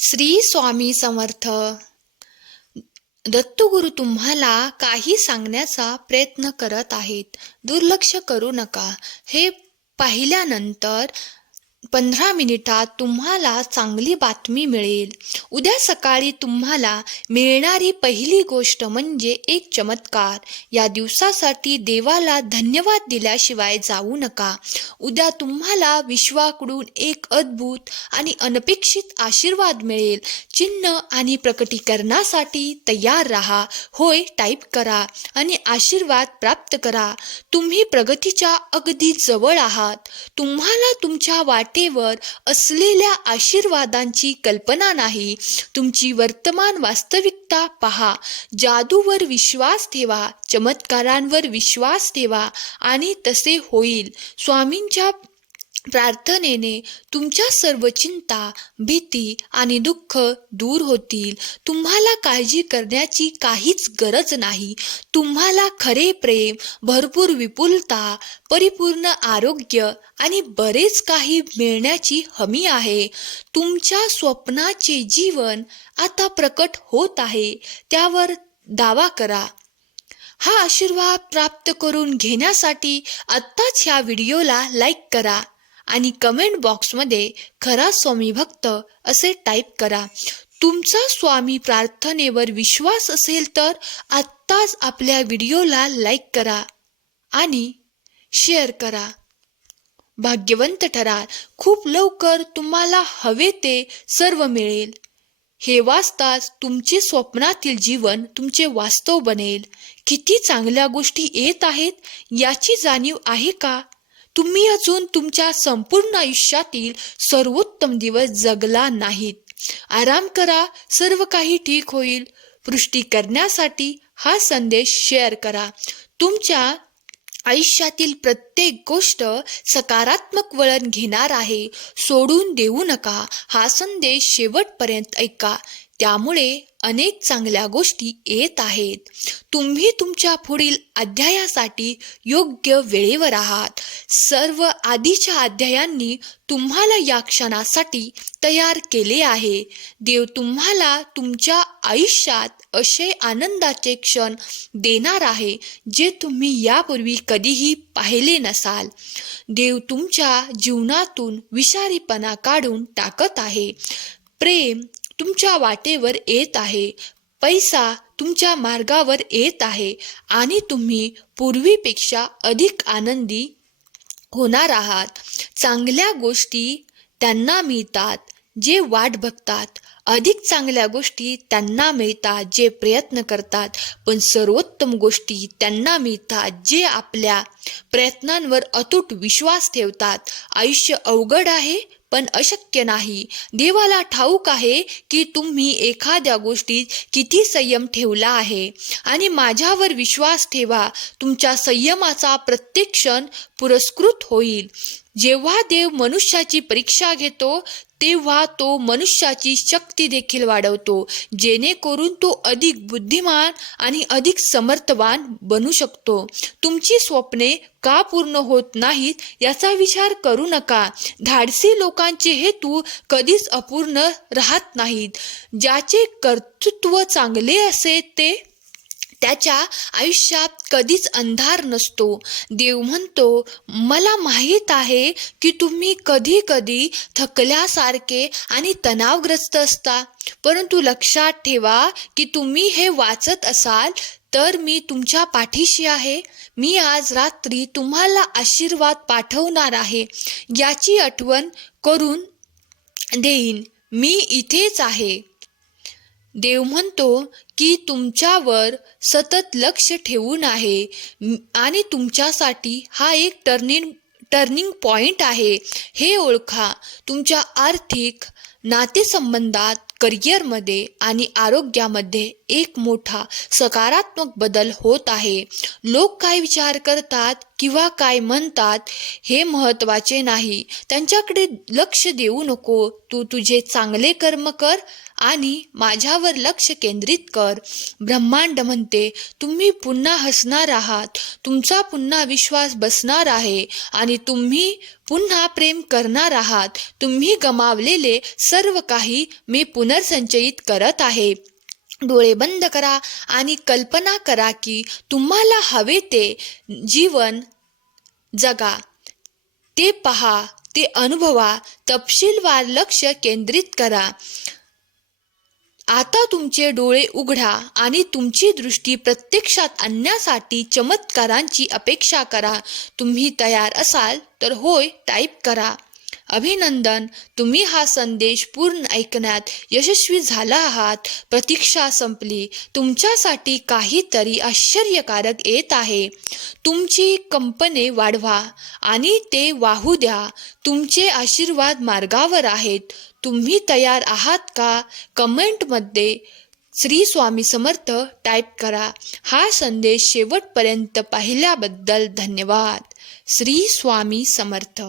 श्री स्वामी समर्थ. दत्तगुरु तुम्हाला काही सांगण्याचा प्रयत्न करत आहेत. दुर्लक्ष करू नका. हे पाहिल्यानंतर पंधरा मिनिटात तुम्हाला चांगली बातमी मिळेल. उद्या सकाळी तुम्हाला मिळणारी पहिली गोष्ट म्हणजे एक चमत्कार. या दिवसासाठी देवाला धन्यवाद दिल्याशिवाय जाऊ नका. उद्या तुम्हाला विश्वाकडून एक अद्भुत आणि अनपेक्षित आशीर्वाद मिळेल. चिन्ह आणि प्रकटीकरणासाठी तयार राहा. होय टाईप करा आणि आशीर्वाद प्राप्त करा. तुम्ही प्रगतीच्या अगदी जवळ आहात. तुम्हाला तुमच्या वाट वाटेवर असलेल्या आशीर्वादांची कल्पना नाही. तुमची वर्तमान वास्तविकता पहा. जादूवर विश्वास ठेवा चमत्कारांवर विश्वास ठेवा आणि तसे होईल. स्वामींच्या प्रार्थनेने तुमच्या सर्व चिंता भीती आणि दुःख दूर होतील. तुम्हाला काळजी करण्याची काहीच गरज नाही. तुम्हाला खरे प्रेम भरपूर विपुलता परिपूर्ण आरोग्य आणि बरेच काही मिळण्याची हमी आहे. तुमच्या स्वप्नाचे जीवन आता प्रकट होत आहे. त्यावर दावा करा. हा आशीर्वाद प्राप्त करून घेण्यासाठी आत्ताच ह्या व्हिडिओला लाईक करा. आणि कमेंट बॉक्समध्ये खरा स्वामी भक्त असे टाईप करा. तुमचा स्वामी प्रार्थनेवर विश्वास असेल तर आत्ताच आपल्या व्हिडिओला लाईक करा आणि शेअर करा. भाग्यवंत ठराल खूप लवकर तुम्हाला हवे ते सर्व मिळेल. हे वाचताच तुमचे स्वप्नातील जीवन तुमचे वास्तव बनेल. किती चांगल्या गोष्टी येत आहेत याची जाणीव आहे का? तुम्ही अजून तुमच्या संपूर्ण आयुष्यातील सर्वोत्तम दिवस जगला नाहीत. आराम करा सर्व काही ठीक होईल. पुष्टी करण्यासाठी हा संदेश शेअर करा. तुमच्या आयुष्यातील प्रत्येक गोष्ट सकारात्मक वळण घेणार आहे. सोडून देऊ नका. हा संदेश शेवटपर्यंत ऐका. त्यामुळे अनेक चांगल्या गोष्टी येत आहेत. तुम्ही तुमच्या पुढील अध्यायासाठी योग्य वेळेवर आहात. सर्व आधीच्या अध्यायांनी तुम्हाला या क्षणासाठी तयार केले आहे. देव तुम्हाला तुमच्या आयुष्यात असे आनंदाचे क्षण देणार आहे जे तुम्ही यापूर्वी कधीही पाहिले नसाल. देव तुमच्या जीवनातून विषारीपणा काढून टाकत आहे. प्रेम तुमच्या वाटेवर येत आहे. पैसा तुमच्या मार्गावर येत आहे आणि तुम्ही पूर्वीपेक्षा अधिक आनंदी होणार आहात. चांगल्या गोष्टी त्यांना मिळतात जे वाट बघतात. अधिक चांगल्या गोष्टी त्यांना मिळतात जे प्रयत्न करतात. पण सर्वोत्तम गोष्टी त्यांना मिळतात जे आपल्या प्रयत्नांवर अतूट विश्वास ठेवतात. आयुष्य अवघड आहे पण अशक्य नाही. देवाला ठाऊक आहे की तुम्ही एखाद्या गोष्टीत किती संयम ठेवला आहे आणि माझ्यावर विश्वास ठेवा. तुमच्या संयमाचा प्रत्येक क्षण पुरस्कृत होईल. जेव्हा देव मनुष्याची परीक्षा घेतो तेव्हा तो मनुष्याची शक्ती देखील वाढवतो जेणेकरून तो अधिक बुद्धिमान आणि अधिक समर्थवान बनू शकतो. तुमची स्वप्ने का पूर्ण होत नाहीत याचा विचार करू नका. धाडसी लोकांचे हेतू कधीच अपूर्ण राहत नाहीत. ज्याचे कर्तृत्व चांगले असे ते त्याच्या आयुष्यात कधीच अंधार नसतो. देव म्हणतो मला माहीत आहे की तुम्ही कधी कधी थकल्यासारखे आणि तणावग्रस्त असता. परंतु लक्षात ठेवा की तुम्ही हे वाचत असाल तर मी तुमच्या पाठीशी आहे. मी आज रात्री तुम्हाला आशीर्वाद पाठवणार आहे. याची आठवण करून देईन. मी इथेच आहे. देव म्हणतो की तुमच्यावर सतत लक्ष ठेवून आहे. आणि तुमच्यासाठी हा एक टर्निंग टर्निंग पॉईंट आहे. हे ओळखा. तुमच्या आर्थिक नातेसंबंधात करिअरमध्ये आणि आरोग्यामध्ये एक मोठा सकारात्मक बदल होत आहे. लोक काय विचार करतात किंवा काय म्हणतात हे महत्त्वाचे नाही. त्यांच्याकडे लक्ष देऊ नको. तू तुझे चांगले कर्म कर आणि माझ्यावर लक्ष केंद्रित कर. ब्रह्मांड म्हणते तुम्ही पुन्हा हसणार आहात. तुमचा पुन्हा विश्वास बसणार आहे आणि तुम्ही पुन्हा प्रेम करणार आहात. तुम्ही गमावलेले सर्व काही मी पुन्हा पुनर्संचयित करत आहे. डोळे बंद करा आणि कल्पना करा की तुम्हाला हवे ते जीवन जगा. ते पहा ते अनुभवा तपशीलवार लक्ष केंद्रित करा. आता तुमचे डोळे उघडा आणि तुमची दृष्टी प्रत्यक्षात आणण्यासाठी चमत्कारांची अपेक्षा करा. तुम्ही तयार असाल तर होय टाईप करा. अभिनंदन. तुम्ही हा संदेश पूर्ण ऐकण्यात यशस्वी झाला आहात. प्रतीक्षा संपली. तुमच्यासाठी काहीतरी आश्चर्यकारक येत आहे. तुमची कंपने वाढवा आणि ते वाहू द्या. तुमचे आशीर्वाद मार्गावर आहेत. तुम्ही तयार आहात का? कमेंटमध्ये श्री स्वामी समर्थ टाईप करा. हा संदेश शेवटपर्यंत पाहिल्याबद्दल धन्यवाद. श्री स्वामी समर्थ.